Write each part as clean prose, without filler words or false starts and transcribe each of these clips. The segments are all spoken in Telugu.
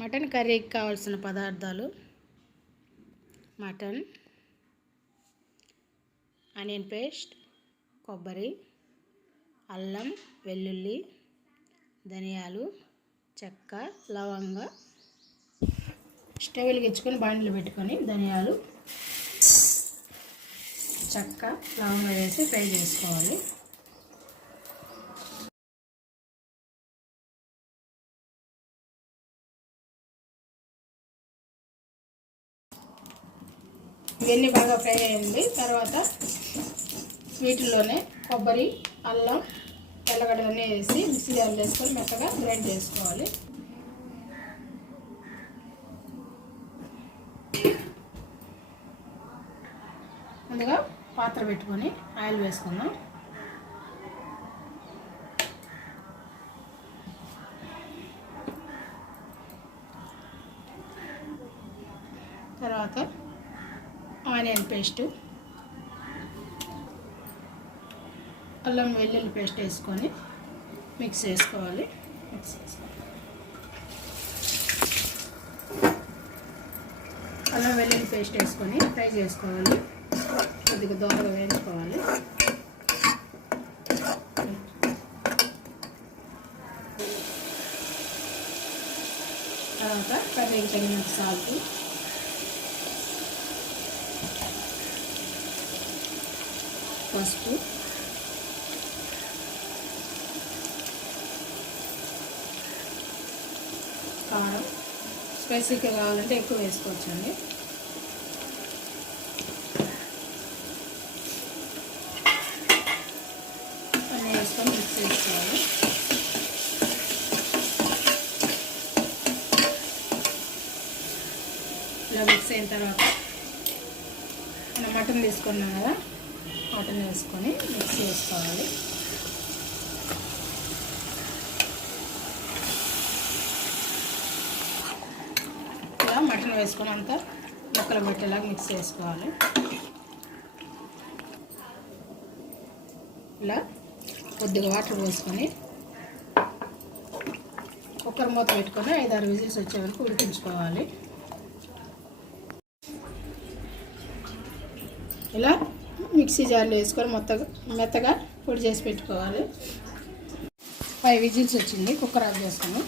మటన్ కర్రీకి కావాల్సిన పదార్థాలు: మటన్, ఆనియన్ పేస్ట్, కొబ్బరి, అల్లం, వెల్లుల్లి, ధనియాలు, చెక్క, లవంగ. స్టవ్ వెలిగించుకొని బాండిలో పెట్టుకొని ధనియాలు, చెక్క, లవంగ వేసి ఫ్రై చేసుకోవాలి. ఇవన్నీ బాగా ఫ్రై అయ్యింది. తర్వాత వీటిల్లోనే కొబ్బరి, అల్లం, తెల్లగడ్డలన్నీ వేసి మిక్సీ జార్లో వేసుకొని మెత్తగా గ్రైండ్ చేసుకోవాలి. ముందుగా పాత్ర పెట్టుకొని ఆయిల్ వేసుకుందాం. తర్వాత ఆనియన్ పేస్ట్, అల్లం వెల్లుల్లి పేస్ట్ వేసుకొని మిక్స్ చేసుకోవాలి. అల్లం వెల్లుల్లి పేస్ట్ వేసుకొని ఫ్రై చేసుకోవాలి. కొద్దిగా దోరగా వేయించుకోవాలి. తర్వాత కర్రీకి తగినంత సాల్ట్, పసుపు, కారం. స్పైసీగా కావాలంటే ఎక్కువ వేసుకోవచ్చండి. అన్నీ వేసుకొని మిక్స్ చేసుకోవాలి. ఇలా మిక్స్ అయిన తర్వాత మనం మటన్ తీసుకున్నాం కదా, మటన్ వేసుకొని మిక్స్ చేసుకోవాలి. ఇలా మటన్ వేసుకొని అంతా ముక్కలు పెట్టేలాగా మిక్స్ చేసుకోవాలి. ఇలా కొద్దిగా వాటర్ పోసుకొని కుక్కర్ మూత పెట్టుకొని 5-6 విజిల్స్ వచ్చే వరకు ఉడికించుకోవాలి. ఇలా మిక్సీ జార్లో వేసుకొని మెత్తగా పొడి చేసి పెట్టుకోవాలి. 5 విజిల్స్ వచ్చింది. కుక్కర్ ఆఫ్ చేసుకున్నాం.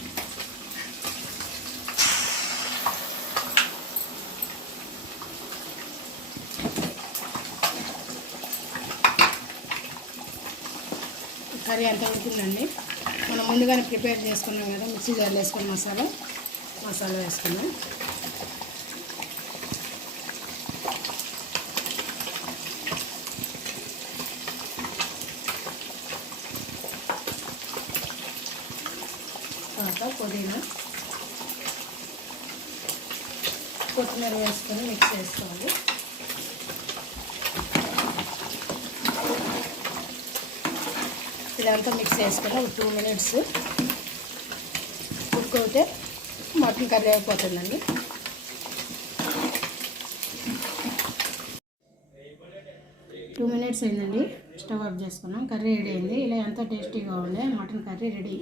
కర్రీ అంతా ఉడికిందండి. మనం ముందుగానే ప్రిపేర్ చేసుకున్నాం కదా, మిక్సీ జార్లో వేసుకొని మసాలా వేసుకున్నాం. తర్వాత పుదీనా, కొత్తిమీర వేసుకొని మిక్స్ చేసుకోవాలి. ఇదంతా మిక్స్ చేసుకొని ఒక 2 మినిట్స్ కుక్ అవుతే మటన్ కర్రీ అయిపోతుందండి. టూ మినిట్స్ అయిందండి. స్టవ్ ఆఫ్ చేసుకున్నాం. కర్రీ రెడీ అయింది. ఇలా ఎంతో టేస్టీగా ఉండే మటన్ కర్రీ రెడీ.